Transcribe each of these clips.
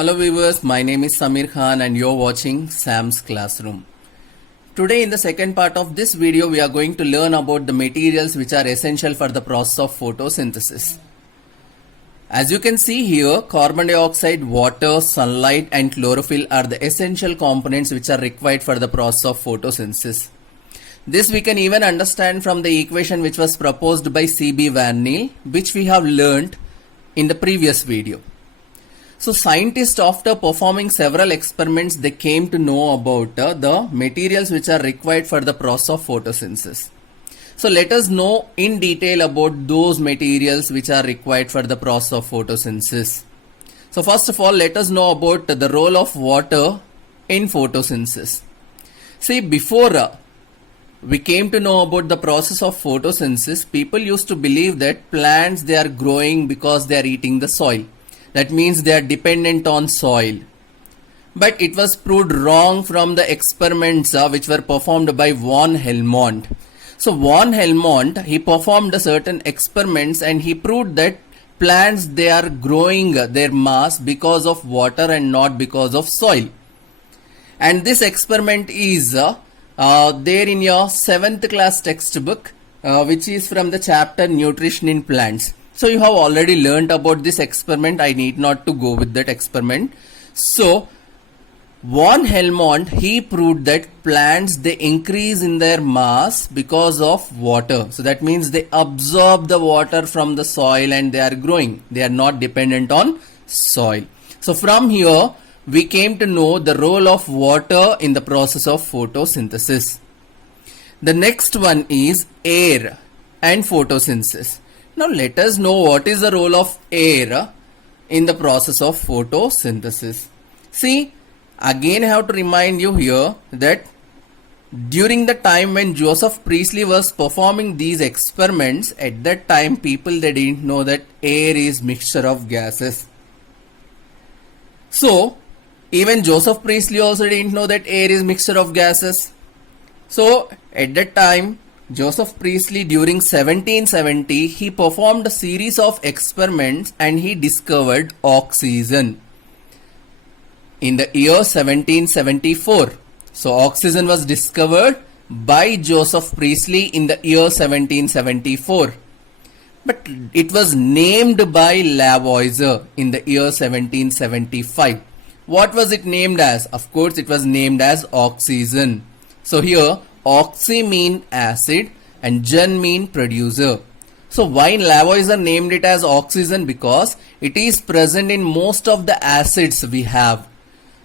Hello viewers, my name is Samir Khan and you're watching Sam's Classroom. Today in the second part of this video we are going to learn about the materials which are essential for the process of photosynthesis. As you can see here, carbon dioxide, water, sunlight and chlorophyll are the essential components which are required for the process of photosynthesis. This we can even understand from the equation which was proposed by C.B. Van Niel, which we have learnt in the previous video. So scientists, after performing several experiments, they came to know about the materials which are required for the process of photosynthesis. So let us know in detail about those materials which are required for the process of photosynthesis. So first of all, let us know about the role of water in photosynthesis. See, before we came to know about the process of photosynthesis, people used to believe that plants, they are growing because they are eating the soil. That means they are dependent on soil. But it was proved wrong from the experiments which were performed by von Helmont. So von Helmont, he performed certain experiments and he proved that plants, they are growing their mass because of water and not because of soil. And this experiment is there in your 7th class textbook, which is from the chapter Nutrition in Plants. So you have already learnt about this experiment. I need not to go with that experiment. So von Helmont, he proved that plants, they increase in their mass because of water. So that means they absorb the water from the soil and they are growing. They are not dependent on soil. So from here, we came to know the role of water in the process of photosynthesis. The next one is air and photosynthesis. Now let us know what is the role of air in the process of photosynthesis. See, again I have to remind you here that during the time when Joseph Priestley was performing these experiments, at that time people, they didn't know that air is mixture of gases. So even Joseph Priestley also didn't know that air is mixture of gases. So at that time, Joseph Priestley, during 1770, he performed a series of experiments and he discovered oxygen in the year 1774. So oxygen was discovered by Joseph Priestley in the year 1774. But it was named by Lavoisier in the year 1775. What was it named as? Of course, it was named as oxygen. So here, oxy mean acid and gen mean producer. So why Lavoisier named it as oxygen? Because it is present in most of the acids we have.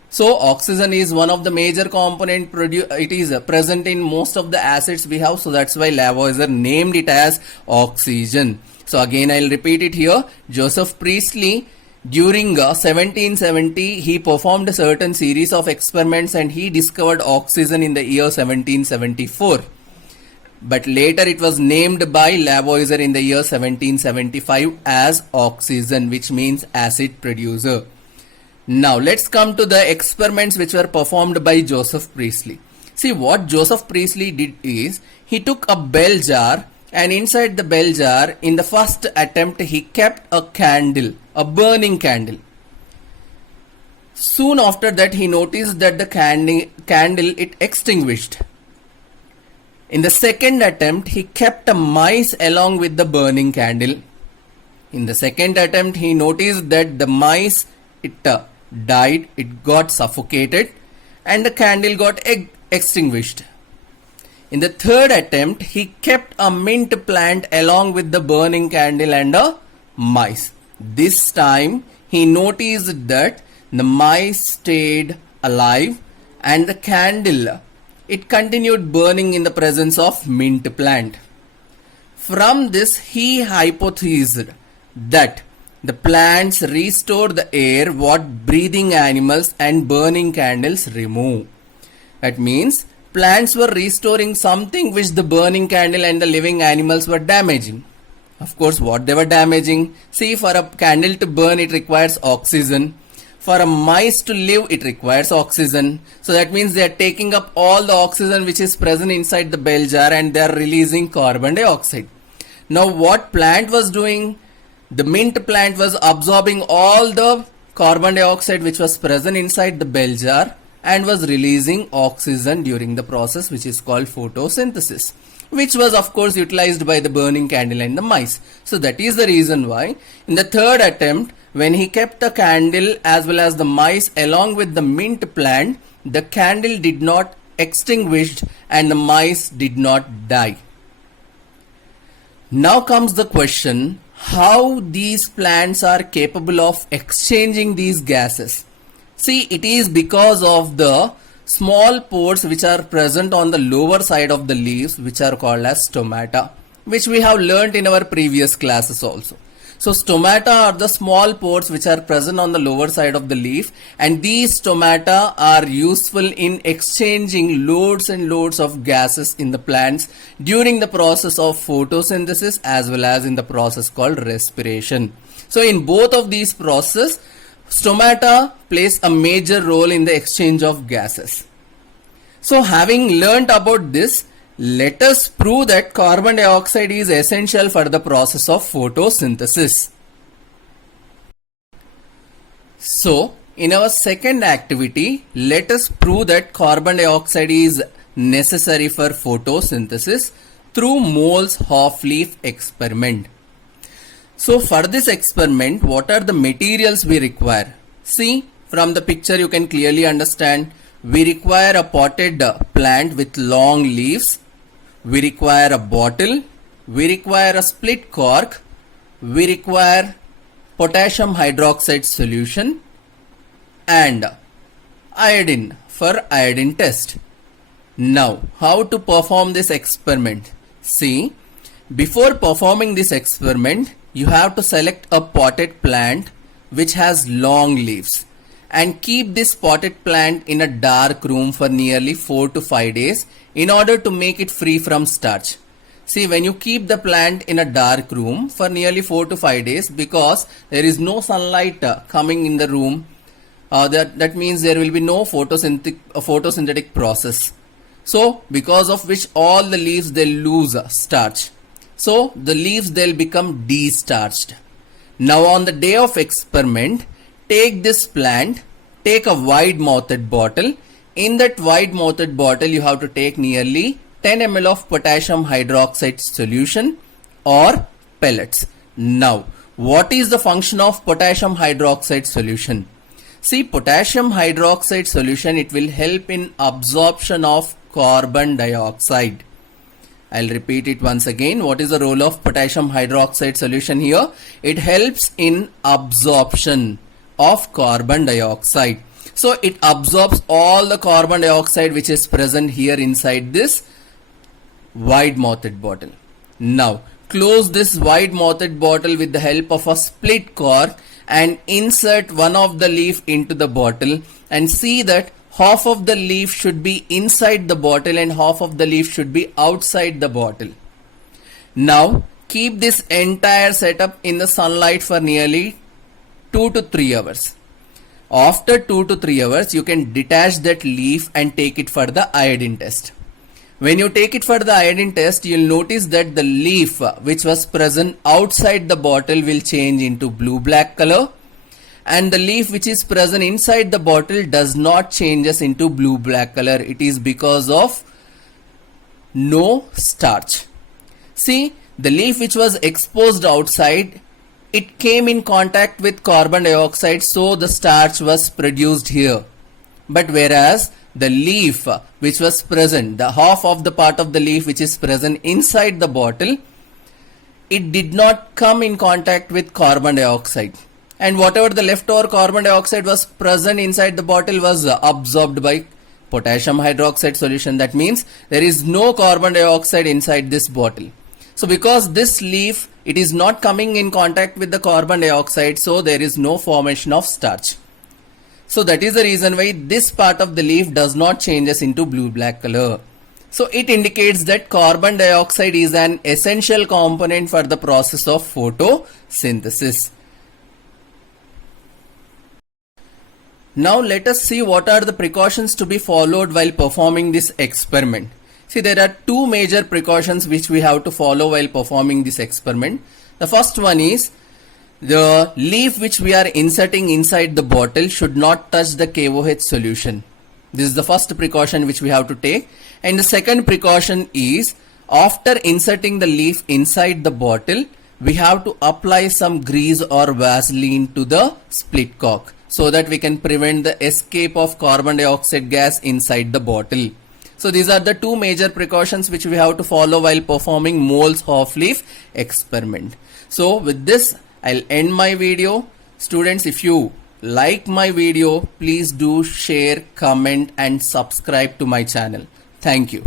So oxygen is one of the major component, it is present in most of the acids we have. So that's why Lavoisier named it as oxygen. So again I'll repeat it here. Joseph Priestley, during 1770, he performed a certain series of experiments and he discovered oxygen in the year 1774. But later it was named by Lavoisier in the year 1775 as oxygen, which means acid producer. Now let's come to the experiments which were performed by Joseph Priestley. See, what Joseph Priestley did is, he took a bell jar and inside the bell jar, in the first attempt, he kept a candle, a burning candle. Soon after that, he noticed that the candle it extinguished. In the second attempt, he kept a mice along with the burning candle. In the second attempt, he noticed that the mice, it died, it got suffocated and the candle got extinguished. In the third attempt, he kept a mint plant along with the burning candle and a mice. This time, he noticed that the mice stayed alive and the candle, it continued burning in the presence of mint plant. From this, he hypothesized that the plants restore the air what breathing animals and burning candles remove. That means plants were restoring something which the burning candle and the living animals were damaging. Of course, what they were damaging? See, for a candle to burn, it requires oxygen. For a mice to live, it requires oxygen. So that means they are taking up all the oxygen which is present inside the bell jar and they are releasing carbon dioxide. Now what plant was doing? The mint plant was absorbing all the carbon dioxide which was present inside the bell jar and was releasing oxygen during the process which is called photosynthesis, which was of course utilized by the burning candle and the mice. So that is the reason why in the third attempt, when he kept the candle as well as the mice along with the mint plant, the candle did not extinguished and the mice did not die. Now comes the question, how these plants are capable of exchanging these gases. See, it is because of the small pores which are present on the lower side of the leaves, which are called as stomata, which we have learnt in our previous classes also. So stomata are the small pores which are present on the lower side of the leaf, and these stomata are useful in exchanging loads and loads of gases in the plants during the process of photosynthesis as well as in the process called respiration. So in both of these processes, stomata plays a major role in the exchange of gases. So having learnt about this, let us prove that carbon dioxide is essential for the process of photosynthesis. So, in our second activity, let us prove that carbon dioxide is necessary for photosynthesis through Mole's half-leaf experiment. So, for this experiment, what are the materials we require? See, from the picture you can clearly understand, we require a potted plant with long leaves. We require a bottle, we require a split cork, we require potassium hydroxide solution and iodine for iodine test. Now, how to perform this experiment? See, before performing this experiment, you have to select a potted plant which has long leaves and keep this potted plant in a dark room for nearly 4 to 5 days in order to make it free from starch. See, when you keep the plant in a dark room for nearly 4 to 5 days, because there is no sunlight coming in the room, that means there will be no photosynthetic process. So, because of which all the leaves they lose starch. So, the leaves they'll become de-starched. Now, on the day of experiment, take this plant, take a wide-mouthed bottle. In that wide-mouthed bottle, you have to take nearly 10 ml of potassium hydroxide solution or pellets. Now, what is the function of potassium hydroxide solution? See, potassium hydroxide solution, it will help in absorption of carbon dioxide. I'll repeat it once again. What is the role of potassium hydroxide solution here? It helps in absorption of carbon dioxide. So it absorbs all the carbon dioxide which is present here inside this wide-mouthed bottle. Now close this wide-mouthed bottle with the help of a split cork and insert one of the leaf into the bottle and see that half of the leaf should be inside the bottle and half of the leaf should be outside the bottle. Now keep this entire setup in the sunlight for nearly 2 to 3 hours. After 2 to 3 hours, you can detach that leaf and take it for the iodine test. When you take it for the iodine test, you'll notice that the leaf which was present outside the bottle will change into blue-black color, and the leaf which is present inside the bottle does not changes into blue-black color. It is because of no starch. See, the leaf which was exposed outside, it came in contact with carbon dioxide, so the starch was produced here. But whereas the leaf which was present, the half of the part of the leaf which is present inside the bottle, it did not come in contact with carbon dioxide. And whatever the leftover carbon dioxide was present inside the bottle was absorbed by potassium hydroxide solution. That means there is no carbon dioxide inside this bottle. So because this leaf, it is not coming in contact with the carbon dioxide, so there is no formation of starch. So that is the reason why this part of the leaf does not changes into blue-black color. So it indicates that carbon dioxide is an essential component for the process of photosynthesis. Now let us see what are the precautions to be followed while performing this experiment. See, there are two major precautions which we have to follow while performing this experiment. The first one is, the leaf which we are inserting inside the bottle should not touch the KOH solution. This is the first precaution which we have to take. And the second precaution is, after inserting the leaf inside the bottle, we have to apply some grease or Vaseline to the split cork so that we can prevent the escape of carbon dioxide gas inside the bottle. So these are the two major precautions which we have to follow while performing Mole's half-leaf experiment. So with this, I'll end my video. Students, if you like my video, please do share, comment and subscribe to my channel. Thank you.